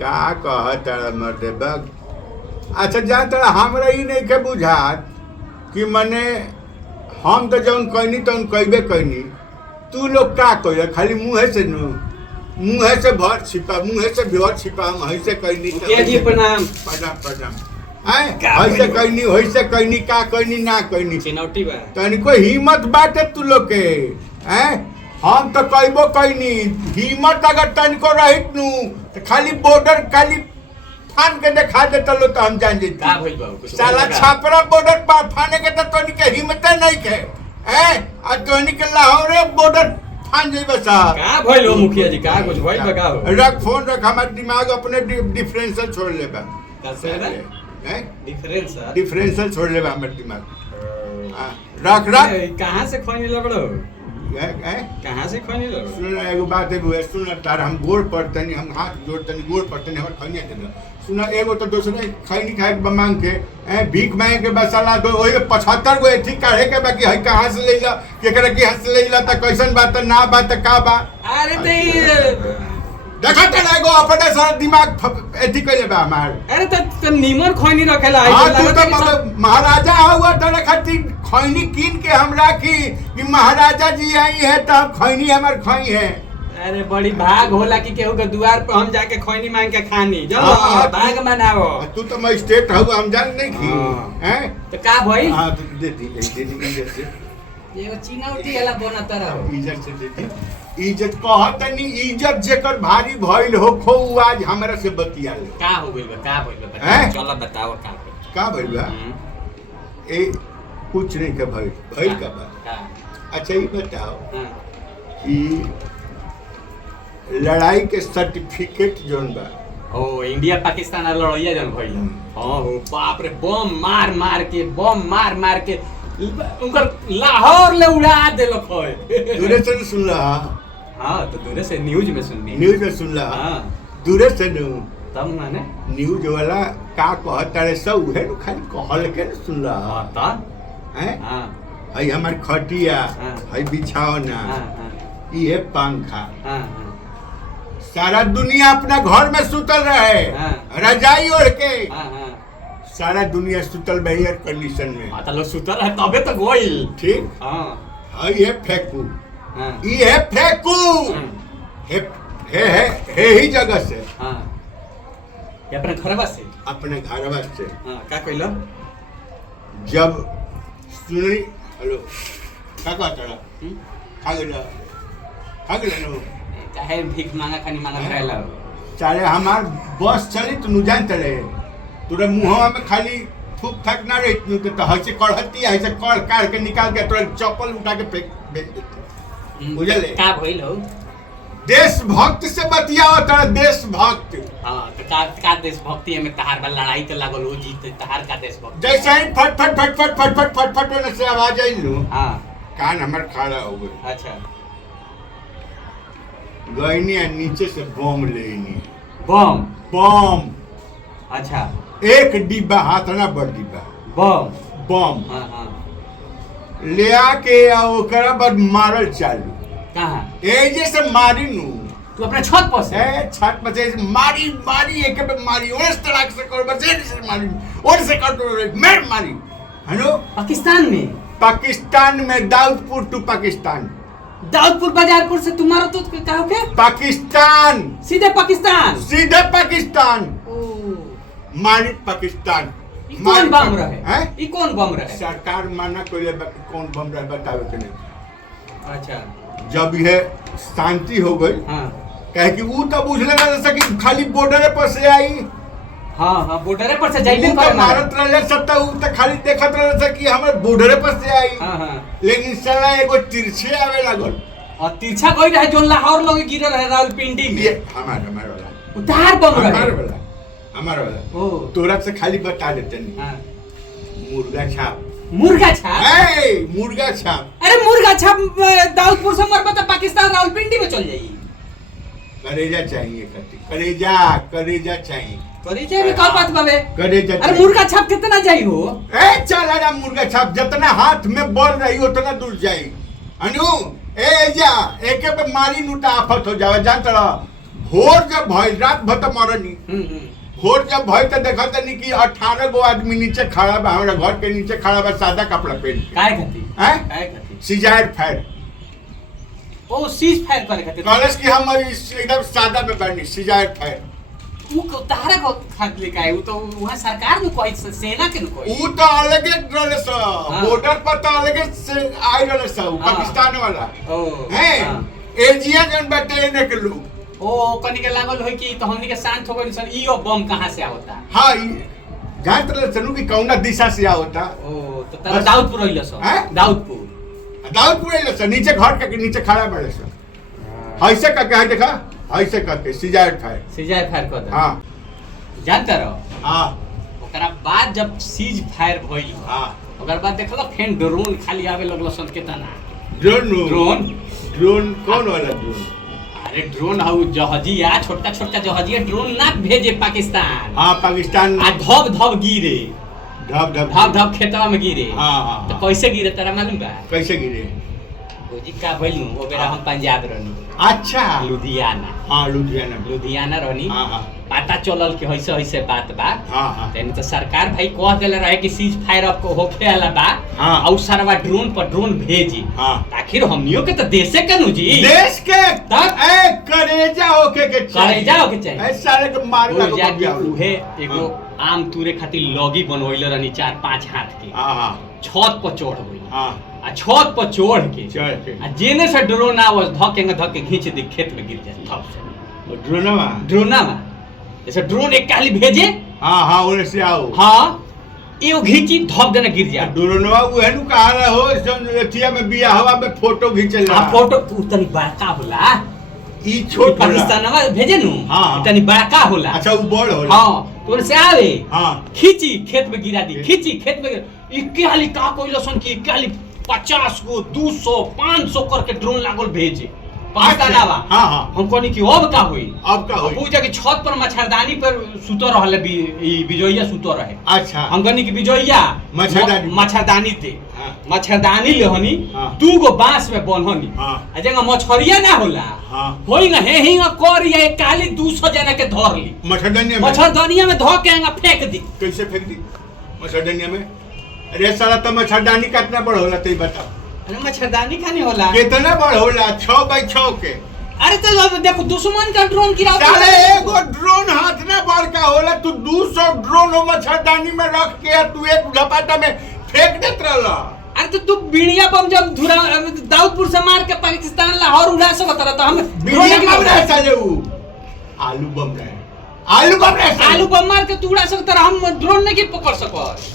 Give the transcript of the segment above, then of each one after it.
का कहत मर्दे बग। अच्छा जा तरा हमरा ई नहीं के बुझात कि मने हम तो जौन कहनी तौन कहबे कहनी, तू लोग का कह खाली मुँहे से नु मुँहे से भर छिपा मुँहे से भर छिपा हम ऐसे कहनी जी प्रणाम प्रणाम प्रणाम ऐसे कहनी वैसे कहनी का कहनी ना कहनी चिनौटी बा तनिको हिम्मत बाटे तू लोग के हैं। हम तो कहबो कहनी हिम्मत अगर तनिको रहित नु तो खाली बॉर्डर खाली फान के दिखा देता लो तो हम जान जेती। का भइल बा कुछ साला छापरा बॉर्डर पर फाने के तो तोनी के हिम्मत नहीं के हैं आ तोनी के लाहौर बॉर्डर फान जेबे सा। का भइल हो मुखिया जी का कुछ भइल बा का हो? रख फोन रख, हमार दिमाग अपने डिफरेंशियल छोड़ लेबा। का से ना हैं डिफरेंस है डिफरेंशियल छोड़ लेबा हमर दिमाग। हां रख रख कहां से खोनी लबड़ो हैं कहां से खोनी लबड़ो? सुन एगो बात है सुन तार हम गोड़ पड़तनी हम हाथ जोड़तनी गोड़ पड़तनी हमर खनिया के सुन एगो तो दूसरे खैनी खाए के मांग के भीख मांगे के बसाला दो ओए 75 गो एथी काढ़े के बाकी है कहां से लेला केकरा के हाथ से लेला त कैसन बात ना बात का बा। अरे ते देखा त एगो अपने सारा दिमाग एथी कइले बा हमार। अरे तो नीमन खोनी रखेला हां तू तो महाराजा हुआ तोरा खातिर खैनी कीन के हमरा की कि महाराजा जी आई है त खैनी हमर खई है। अरे बड़ी भाग होला कि केहू के द्वार पर हम जाके खैनी मांग के खानी चलो भाग मनाओ। तू तो मैं स्टेट हूँ हम जान नहीं की हैं तो का भाई हां तो दे दी इज्जत से एगो चिनौटी वाला बना तरह इज्जत से दे दी इज्जत कहत नहीं इज्जत जेकर भारी भइल हो खो आज हमरा से बतिया ले का हो गइल बा का भइल बा चलो बताओ का भइल बा। ए कुछ नहीं के भइल का बा। अच्छा ये बताओ कि लड़ाई के सर्टिफिकेट जोन बा ओ इंडिया पाकिस्तान लड़ाइया जन भइल हां हो बाप रे बम मार मार के उनकर लाहौर ले उड़ा देलक है। दूरे से सुन रहा हां तो दूरे से न्यूज़ में सुननी न्यूज़ में सुन रहा हां दूरे से तब माने न्यूज़ वाला का कहता रे सब है खाली कहल के सुन रहा हां ता हैं हां हई हमार खटिया हई बिछावना ये पंखा सारा दुनिया अपना घर में सुतल रहे रजाई ओढ़ के सारा दुनिया सुतल में एयर कंडीशन में मतलब सुतल है तबे तो गोइल ठीक हां ये फेंकू ये फेंकू है ही जगह से हां ये अपने घरवा से हां का कइलो जब सुनी हेलो का कहता खा गेला नो चाहे भीख मांगा खानी मांगा रहेला चाहे हमार बस चली तो नु जान चले तोरे मुंहवा में खाली थूक थक ना रही तो हसे कढ़ती ऐसे कढ़ काट के निकाल के तोरे चप्पल उठा के फेंक देते बुझले का भइल हो देशभक्त से बतियाओ तोरा देशभक्त। हां तो का देशभक्ति में तहार बा लड़ाई तो लागल हो जीत तहार का देशभक्ति जैसे ही फट फट फट फट फट फट फट फट वाला से आवाज आई लो हां कान हमर खड़ा हो गए। अच्छा गईनी नीचे से बम लेनी बम अच्छा एक डिब्बा हाथ ना बड़ डिब्बा बम हां ले आके ओकरा बाद मारल चालू कहां ए जैसे मारी नु तू अपने छत पर से छत पर से मारी एक पे मारी ओस तड़ाक से कर बस से मारी और से कर मैं मारी हेलो पाकिस्तान में दाऊदपुर टू पाकिस्तान दाऊदपुर बाजारपुर से तुम्हारा तो कहो के पाकिस्तान सीधे पाकिस्तान मारी पाकिस्तान कौन बम रहे हैं ये कौन बम रहे सरकार माना कोई कौन बम रहे बताओ के नहीं। अच्छा जब यह शांति हो गई कहे कि वो तो बुझले ना जैसा कि खाली बॉर्डर पर से आई हां बॉर्डर पर से जाइबे कर भारत रहले सब तो खाली देखत रहे कि हमर बॉर्डर पर से आई हां लेकिन साला एगो तिरछे आवे लागल और तिरछा कोई रहे जो लाहौर लोग गिरे रहे रावलपिंडी में हमार वाला उधार बम रहे हमार वाला ओ तोरा से खाली बता देते नहीं हां मुर्गा छाप मुर्गा छाप अरे मुर्गा छाप दाऊदपुर से मरबा तो पाकिस्तान रावलपिंडी में चल जाई। करेजा चाहिए करेजा चाहिए करेजा में का बात बाबे करेजा। अरे मुर्गा छाप कितना जाई हो चल आजा मुर्गा छाप जितना हाथ में बोल रही उतना दूर जाई अनु ए जा एके पे मारी नूटा आफत हो जावे जानत रह भोर जब भइल रात भर तो मरनी हम्म। भोर जब भइल तो देखा तनी कि 18 गो आदमी नीचे खड़ा बा हमरा घर के नीचे खड़ा बा सादा कपड़ा पहन के काय खाती हैं काय खाती सिजायर फायर ओ सीज फायर करे खाती कॉलेज की हम एकदम सादा में बनी सिजायर फायर उ तारा को खातले काय उ तो वहां सरकार में कोई सेना के न कोई ऊ तो अलगे रहले स हाँ। बॉर्डर पर तो अलगे से आई रहले स हाँ। पाकिस्तान वाला ओ हैं हाँ। एजिया जन बाटे ने के लोग ओ कनी के लागल होई कि तो हमनी के शांत हो गइल सन ई बम कहां से आवता हाँ जानत रहे सनु की कौना दिशा से आवता ओ तो तारा बस। दाऊदपुर होइल सन हैं? दाऊदपुर दाऊदपुर आइले स नीचे घर के नीचे खड़ा बड़े स ऐसे करके है देखा ऐसे करके सिजायर फायर सिजाय फायर कर दे हाँ जानता रहो हाँ ओकरा बाद जब सीज फायर भइल हाँ ओकर बाद देखलो फेन ड्रोन खाली आवे लगलो सन केतना ड्रोन ड्रोन कौन वाला ड्रोन अरे ड्रोन हाउ जहाजिया छोटा छोटा जहाजिया ड्रोन ना भेजे पाकिस्तान हाँ पाकिस्तान आ धब धब गिरे धब धब धब धब खेतवा में गिरे हाँ हाँ तो हाँ। कैसे गिरे तेरा मालूम बा कैसे गिरे गोजी का भइल नु ओ बेरा हम पंजाब रहनी अच्छा लुधियाना हाँ लुधियाना लुधियाना रहनी हाँ हाँ पता चलल कि ऐसे ऐसे बात बा हाँ हाँ तेन तो सरकार भाई कह देले रहे कि सीज फायर अप को होखे वाला बा हाँ। और सरवा ड्रोन पर ड्रोन भेजी हाँ। आखिर हमनियों के तो देशे के नु जी देश के तब? ए करेजा होके के चाहिए करेजा होके चाहिए। ए सारे के मार वो को जाके बगिया उहे एगो आम तूरे खातिर लॉगी बनवइले रहनी 4-5 हाथ के हाँ हाँ छत पर चढ़ गई हाँ आ छत पर चढ़ के चढ़ के। आ जेने से ड्रोन आवस धके घींच दे खेत में गिर जाए थप से ड्रोनवा ड्रोना में जैसे ड्रोन एक काली भेजे हाँ हाँ ओने से आओ हाँ एगो घींची धप देना गिर जाए ड्रोनवा उहे नु कहा रहा हो जन एथिया में बिया हवा में फोटो खींचल आ फोटो उतनी बड़का होला ई छोट होला। पाकिस्तान में भेजे नु हाँ। इतनी बड़का होला अच्छा वो बड़ होला हाँ तो से आवे हाँ खींची खेत में गिरा दी खींची खेत में इक्के हाली का कोइलो सन की इक्के हाली 50 गो 200 500 करके ड्रोन लागल भेजे पाकिस्तान अच्छा। आवा हाँ हाँ हम कहनी कि अब का होई अब का होई पूजा के छत पर मच्छरदानी पर सुतो रहले ई बिजोइया सुतो रहे अच्छा हम कहनी कि बिजोइया मच्छरदानी। मच्छरदानी दे हाँ। मच्छरदानी लेहनी हाँ। 2 गो बांस में बन्हनी हाँ। आ जगह मछरिया ना होला हाँ। होई ना हे हिंगा कर या काली 200 जना के धर ली मच्छरदानिया में मच्छरदानिया में धो के हेंगा फेंक दी कैसे फेंक दी मच्छरदानिया में अरे साला तो मच्छरदानी कितना बड़ होला तई बता अरे मच्छरदानी खानी होला कितना बड़ होला 6x6 के अरे तो अब देखो दुश्मन का ड्रोन गिराओ साले एगो ड्रोन हाथ ना बड़का होला तू 200 ड्रोन हो मच्छरदानी में रख के तू एक झपाटा में फेंक देत रहला अरे तो तू बिड़िया बम जब धुरा दाऊदपुर से मार के पाकिस्तान लाहौर उड़ा सकत रहा तो हम बिड़िया बम रहे साले ऊ आलू बम रहे आलू बम रहे साले। आलू बम मार के तू उड़ा सकत रहा हम ड्रोन नहीं पकड़ सकत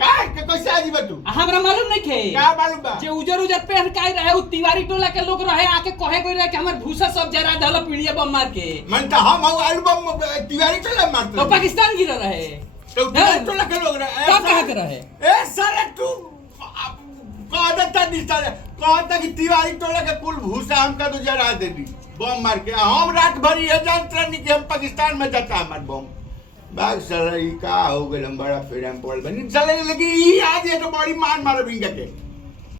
का के कैसे आजीबा तू हमरा मालूम नहीं थे का मालूम बा जे उजर उजर पहन के आई रहे उ तिवारी टोला के लोग रहे आके कहे गई रहे कि हमर भूसा सब जरा दल पीड़िया बम मार के मन तो हम आलू बम तिवारी चला मारते तो पाकिस्तान गिर रहे तो तिवारी टोला के लोग रहे कब कहा के रहे ए साले तू कहता नहीं साले कहता कि तिवारी टोला के कुल भूसा हमका तो जरा दे दी बम मार के हम रात भर ये जानते नहीं कि हम पाकिस्तान में जाता हमार बम बाग साला ई का हो गए हम बड़ा फेरम पड़ल बनी साले लेकिन ई आज ये तो बड़ी मान मारो बिंगा के